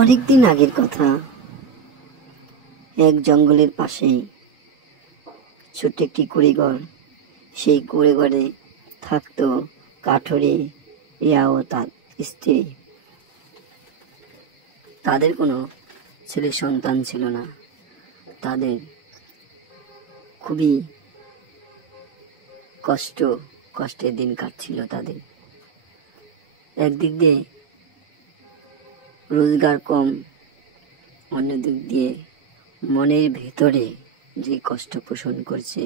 অনেকদিন আগের কথা। এক জঙ্গলের পাশেই ছোট্ট একটি কুড়েঘর। সেই কুড়েঘরে থাকতো কাঠুরে রিয়া ও তার স্ত্রী। তাদের কোনো ছেলে সন্তান ছিল না। তাদের খুবই কষ্টের দিন কাটছিল তাদের। একদিক দিয়ে রোজগার কম, অন্যদিক দিয়ে মনের ভেতরে যে কষ্ট পোষণ করছে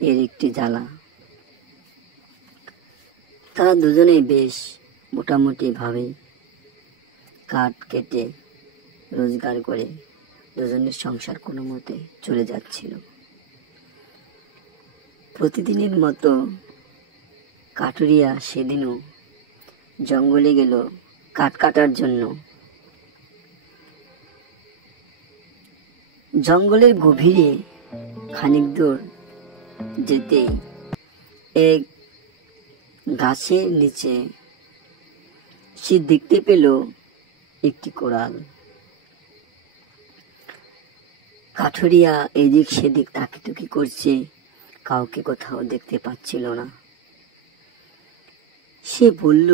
এর একটি জ্বালা। তারা দুজনেই বেশ মোটামুটি ভাবে কাঠ কেটে রোজগার করে দুজনের সংসার কোনো মতে চলে যাচ্ছিল। প্রতিদিনের মতো কাঠুরিয়া সেদিনও জঙ্গলে গেল কাঠ কাটার জন্য। জঙ্গলের গভীরে খানিক দূর যেতেই এক গাছের নিচে সে দেখতে পেল একটি কোরাল। কাঠুরিয়া এদিক সেদিক তাকিতুকি করছে, কাউকে কোথাও দেখতে পাচ্ছিল না। সে বলল,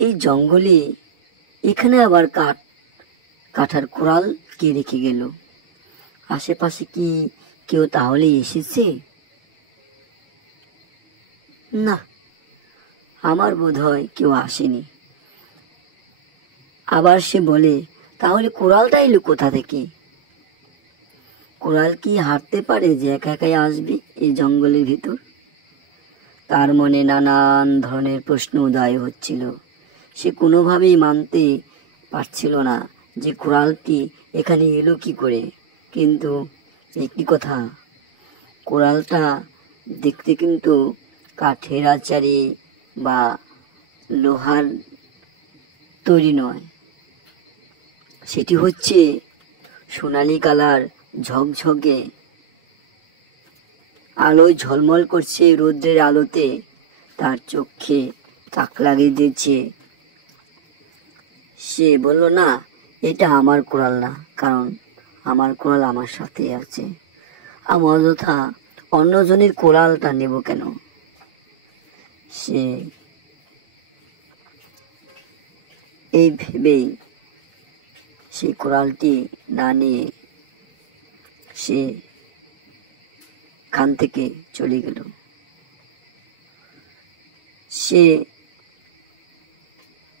এই জঙ্গলে এখানে আবার কাঠার কোরাল কে রেখে গেল? আশেপাশে কি কেউ তাহলে এসেছে? না, আমার বোধ হয় কেউ আসেনি। আবার সে বলে, তাহলে কোরালটা এলো কোথা থেকে? কোরাল কি হাঁটতে পারে যে একা একাই আসবে এই জঙ্গলের ভিতর? তার মনে নানান ধরনের প্রশ্ন উদয় হচ্ছিল। সে কোনোভাবেই মানতে পারছিল না যে কোরালটি এখানে এলো কি করে। কিন্তু একটি কথা, কোরালটা দেখতে কিন্তু কাঠের আচারে বা লোহার তৈরি নয়, সেটি হচ্ছে সোনালি কালার, ঝকঝকে আলোয় ঝলমল করছে রৌদ্রের আলোতে, তার চোখে তাক লাগিয়ে দিচ্ছে। সে বলল, না, এটা আমার কোরাল না, কারণ আমার কোরাল আমার সাথে আছে। আমি অযথা অন্যজনের কোরালটা নেব কেন? সে এই ভেবেই সেই কোরালটি না নিয়ে সে খান থেকে চলে গেল। সে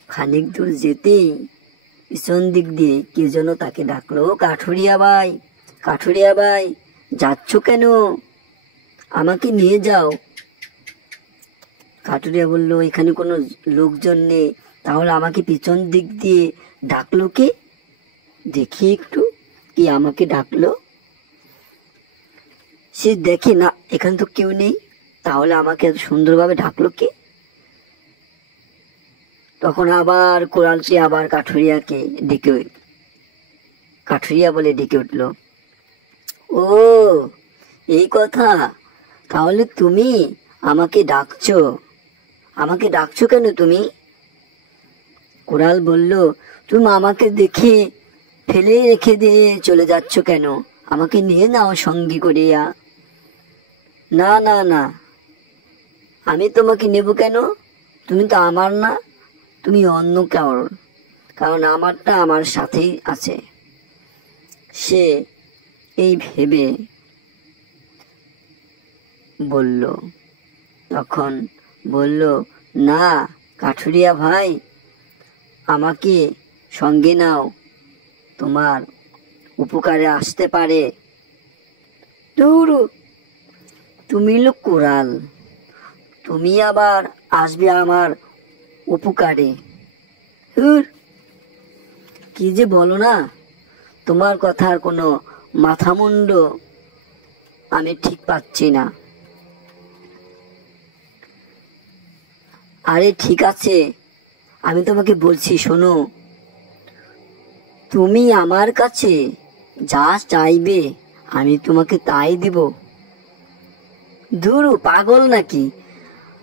খানিক দূর যেতেই পিছন দিক দিয়ে কে যেন তাকে ডাকলো, কাঠুরিয়া ভাই, কাঠুরিয়া ভাই, যাচ্ছ কেন? আমাকে নিয়ে যাও। কাঠুরিয়া বলল, এখানে কোনো লোকজন নেই, তাহলে আমাকে পিছন দিক দিয়ে ডাকলো কে? দেখি একটু কি আমাকে ডাকলো। সে দেখে, না, এখানে তো কেউ নেই, তাহলে আমাকে এত সুন্দরভাবে ডাকলো কে? তখন আবার কোরালটি আবার কাঠুরিয়া বলে ডেকে উঠল, ও এই কথা, তাহলে তুমি আমাকে ডাকছো কেন তুমি? কোরাল বলল, তুমি আমাকে দেখে ফেলে রেখে দিয়ে চলে যাচ্ছ কেন? আমাকে নিয়ে নাও সঙ্গী করিয়া। না না না, আমি তোমাকে নেব কেন? তুমি তো আমার না, তুমি অন্য কারোর, কারণ আমারটা আমার সাথেই আছে। সে এই ভেবে বলল, তখন বলল, না কাঠুরিয়া ভাই, আমাকে সঙ্গে নাও, তোমার উপকারে আসতে পারে। দূর, তুমি হলো কোরাল, তুমি আবার আসবে আমার উপকারে? কি যে বলো না, তোমার কথার কোনো মাথামুন্ড আমি ঠিক পাচ্ছি না। আরে ঠিক আছে, আমি তোমাকে বলছি, শোনো, তুমি আমার কাছে যা চাইবে আমি তোমাকে তাই দিব। ধুরু, পাগল নাকি?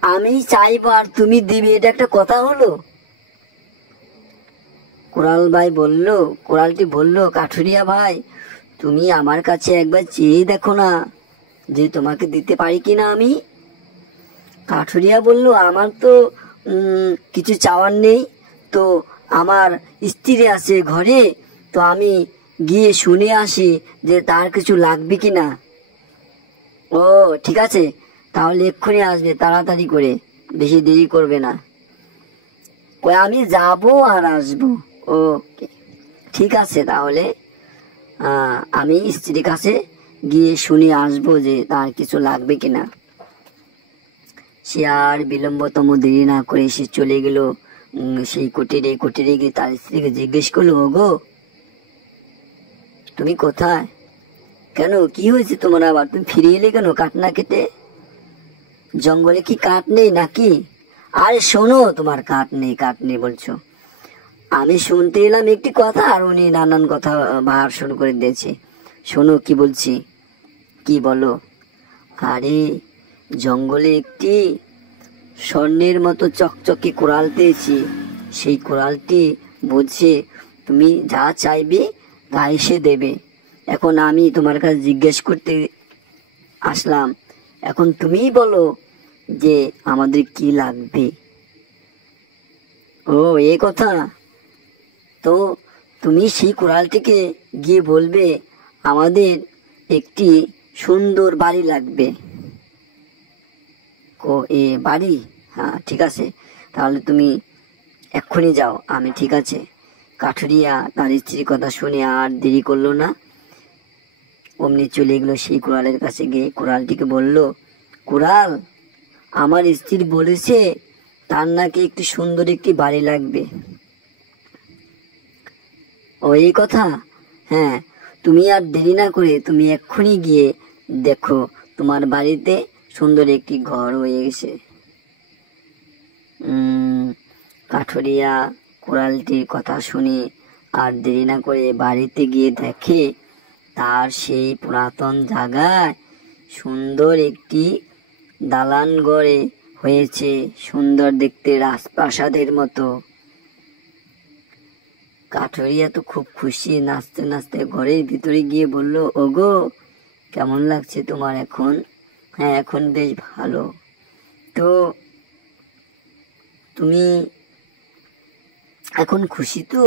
আমি চাইবো আর তুমি দিবে, এটা একটা কথা হলো? কোরালটি বলল, কাঠুরিয়া ভাই, তুমি আমার কাছে একবার চেয়ে দেখো না যে তোমাকে দিতে পারি কিনা আমি। কাঠুরিয়া বলল, আমার তো কিছু চাওয়ার নেই, তো আমার স্ত্রী আছে ঘরে, তো আমি গিয়ে শুনে আসি যে তার কিছু লাগবে কিনা। ও ঠিক আছে, তাহলে এক্ষুনি আসবে, তাড়াতাড়ি করে, বেশি দেরি করবে না। কই আমি যাব আর আসবো। ওকে, ঠিক আছে, তাহলে আমি স্ত্রীর কাছে গিয়ে শুনে আসবো যে তার কিছু লাগবে কিনা। সে আর বিলম্বতম দেরি না করে সে চলে গেল সেই কুটিরে গিয়ে তার স্ত্রীকে জিজ্ঞেস করলো, ওগো তুমি কোথায়? কেন, কি হয়েছে তোমার আবার? তুমি ফিরে এলে কেন কাঠ না কেটে? জঙ্গলে কি কাঠ নেই নাকি? আরে শোনো, তোমার কাঠ নেই বলছো। আমি শুনতে এলাম একটি কথা, আর উনি নানান কথা বাহার শুরু করে দিয়েছে। শোনো কি বলছি। কি বলো? আরে জঙ্গলে একটি স্বর্ণের মতো চকচকে কোরাল পেয়েছি। সেই কোরালটি বলছে তুমি যা চাইবে তা এসে দেবে। এখন আমি তোমার কাছে জিজ্ঞেস করতে আসলাম, এখন তুমিই বলো যে আমাদের কি লাগবে। ও এই কথা, তো তুমি সেই কোরালটিকে গিয়ে বলবে আমাদের একটি সুন্দর বাড়ি লাগবে। ও এ বাড়ি, হ্যাঁ ঠিক আছে, তাহলে তুমি এক্ষুনি যাও। আমি ঠিক আছে। কাঠুরিয়া তার স্ত্রীর কথা শুনে আর দেরি করলো না, অমনি চলে গেলো সেই কোরালের কাছে। গিয়ে কোরালটিকে বলল, কোরাল, আমার স্ত্রী বলেছে তার নাকি একটি সুন্দর একটি বাড়ি লাগবে। ও এই কথা, হ্যাঁ, তুমি আর দেরি না করে তুমি এক্ষুনি গিয়ে দেখো তোমার বাড়িতে সুন্দর একটি ঘর হয়ে গেছে। কাঠুরিয়া কোরালটির কথা শুনে আর দেরি না করে বাড়িতে গিয়ে দেখে তার সেই পুরাতন জায়গায় সুন্দর একটি দালান গড়ে হয়েছে, সুন্দর দেখতে রাজপ্রাসাদের মতো। কাঠুরিয়া তো খুব খুশি, নাচতে নাচতে ঘরের ভিতরে গিয়ে বলল, ওগো কেমন লাগছে তোমার এখন? হ্যাঁ এখন বেশ ভালো। তো তুমি এখন খুশি তো?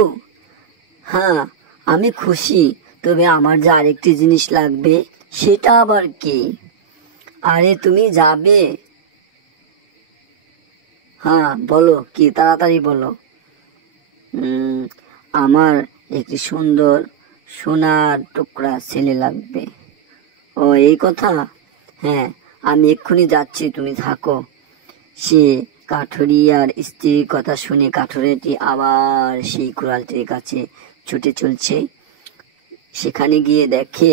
হ্যাঁ আমি খুশি, তবে আমার যে আরেকটি জিনিস লাগবে। সেটা আবার কি? আরে তুমি যাবে? হ্যাঁ বলো কি, তাড়াতাড়ি বলো। আমার একটি সুন্দর সোনার টুকরা ছেলে লাগবে। ও এই কথা, হ্যাঁ আমি এক্ষুনি যাচ্ছি, তুমি থাকো। সে কাঠুরিয়ার স্ত্রীর কথা শুনে কাঠুরিয়াটি আবার সেই কোরালটির কাছে ছুটে চলছে। সেখানে গিয়ে দেখে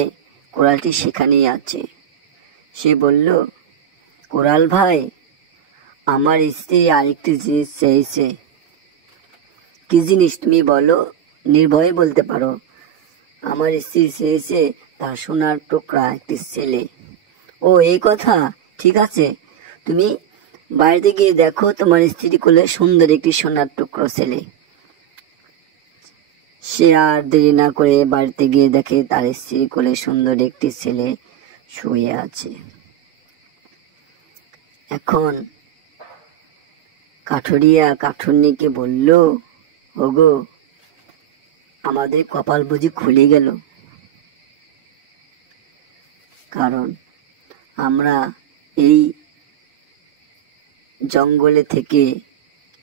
কোরালটি সেখানেই আছে। সে বলল, কোরাল ভাই, আমার স্ত্রী আরেকটি জিনিস চেয়েছে। কি জিনিস তুমি বলো, নির্ভয়ে বলতে পারো। আমার স্ত্রী চেয়েছে তার সোনার টুকরা একটি ছেলে। ও এই কথা, ঠিক আছে, তুমি বাড়িতে গিয়ে দেখো তোমার স্ত্রী কোলে সুন্দর একটি সোনার টুকরো ছেলে। সে আর দেরি না করে বাড়িতে গিয়ে দেখে তার স্ত্রী কোলে সুন্দর একটি ছেলে শুয়ে আছে। এখন কাঠুরিয়া কাঠুন্নিকে বলল, ওগো আমাদের কপাল বুঝি খুলে গেল, কারণ আমরা এই জঙ্গলে থেকে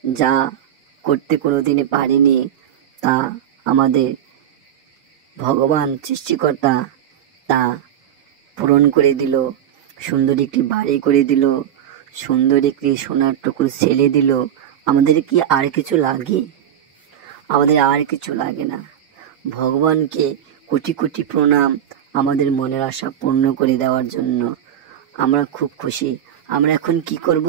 যা করতে কোনোদিনই পারিনি তা আমাদের ভগবান সৃষ্টিকর্তা তা পূরণ করে দিল। সুন্দর একটি বাড়ি করে দিল, সুন্দর একটি সোনার টুকরো ছেলে দিল। আমাদের কি আর কিছু লাগে? আমাদের আর কিছু লাগে না। ভগবানকে কোটি কোটি প্রণাম আমাদের মনের আশা পূর্ণ করে দেওয়ার জন্য। আমরা খুব খুশি। আমরা এখন কি করব?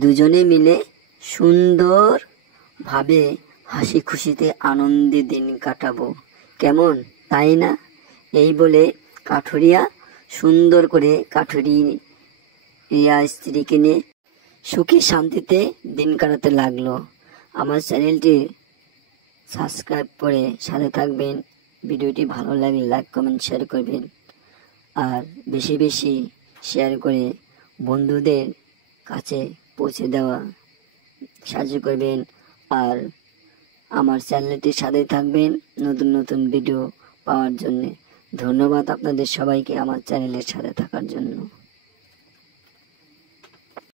দুজনে মিলে সুন্দরভাবে হাসি খুশিতে আনন্দে দিন কাটাবো, কেমন, তাই না? এই বলে কাঠুরিয়া সুন্দর করে কাঠুরিয়া স্ত্রীকে নিয়ে সুখে শান্তিতে দিন কাটাতে লাগলো। আমার চ্যানেলটি সাবস্ক্রাইব করে সাথে থাকবেন। ভিডিওটি ভালো লাগলে লাইক কমেন্ট শেয়ার করবেন, আর বেশি বেশি শেয়ার করে বন্ধুদের কাছে পৌঁছে দেওয়া সাহায্য করবেন। আর আমার চ্যানেলটির সাথে থাকবেন নতুন নতুন ভিডিও পাওয়ার জন্য। ধন্যবাদ আপনাদের সবাইকে আমার চ্যানেলের সাথে থাকার জন্য।